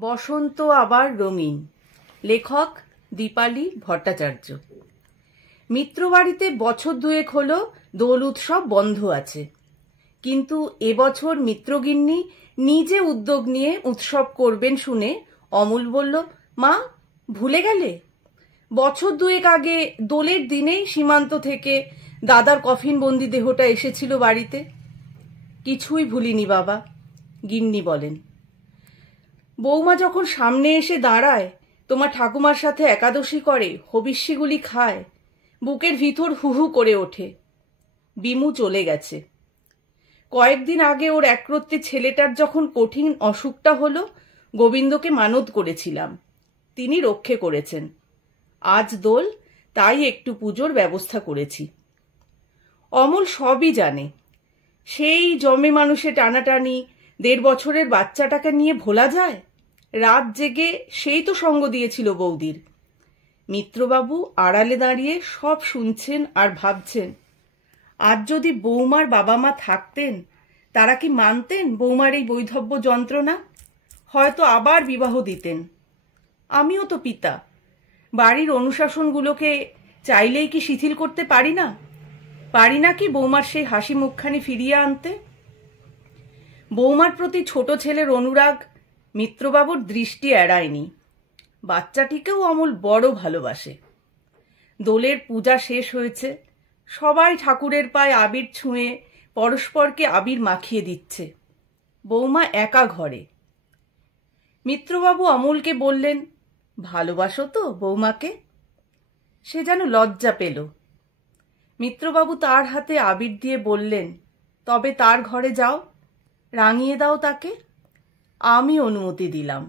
বসন্ত আবার রঙিন। লেখক দীপালি ভট্টাচার্য। মিত্রবাড়িতে বছর দুয়েক হলো দোল উৎসব বন্ধ আছে, কিন্তু এবছর মিত্রগিন্নি নিজে উদ্যোগ নিয়ে উৎসব করবেন শুনে অমল বলল, মা ভুলে গেলে? বছর দুয়েক আগে দোলের দিনেই সীমান্ত থেকে দাদার কফিনবন্দি দেহটা এসেছিল বাড়িতে। কিছুই ভুলিনি বাবা, গিন্নি বলেন। বৌমা যখন সামনে এসে দাঁড়ায়, তোমার ঠাকুমার সাথে একাদশী করে, হবিষ্যিগুলি খায়, বুকের ভিতর হুহু করে ওঠে। বিমু চলে গেছে। কয়েকদিন আগে ওর একরত্তি ছেলেটার যখন কঠিন অসুখটা হলো, গোবিন্দকে মানত করেছিলাম, তিনি রক্ষে করেছেন। আজ দোল, তাই একটু পুজোর ব্যবস্থা করেছি। অমল সবই জানে। সেই জমে মানুষে টানাটানি 1.5 বছরের বাচ্চাটাকে নিয়ে ভোলা যায়? রাত জেগে সেই তো সঙ্গ দিয়েছিল বৌদির। মিত্রবাবু আড়ালে দাঁড়িয়ে সব শুনছেন আর ভাবছেন, আজ যদি বৌমার বাবা মা থাকতেন, তারা কি মানতেন বৌমার এই বৈধব্য যন্ত্রণা? হয়তো আবার বিবাহ দিতেন। আমিও তো পিতা, বাড়ির অনুশাসনগুলোকে চাইলেই কি শিথিল করতে পারি না? পারি না কি বৌমার সেই হাসি মুখখানি ফিরিয়ে আনতে? বৌমার প্রতি ছোট ছেলের অনুরাগ মিত্রবাবুর দৃষ্টি এড়ায়নি। বাচ্চাটিকেও অমল বড় ভালোবাসে। দোলের পূজা শেষ হয়েছে, সবাই ঠাকুরের পায়ে আবির ছুঁয়ে পরস্পরকে আবির মাখিয়ে দিচ্ছে। বৌমা একা ঘরে। মিত্রবাবু অমলকে বললেন, ভালোবাসো তো বৌমাকে? সে যেন লজ্জা পেল। মিত্রবাবু তার হাতে আবির দিয়ে বললেন, তবে তার ঘরে যাও, রাঙিয়ে দাও তাকে। আমি অনুমতি দিলাম।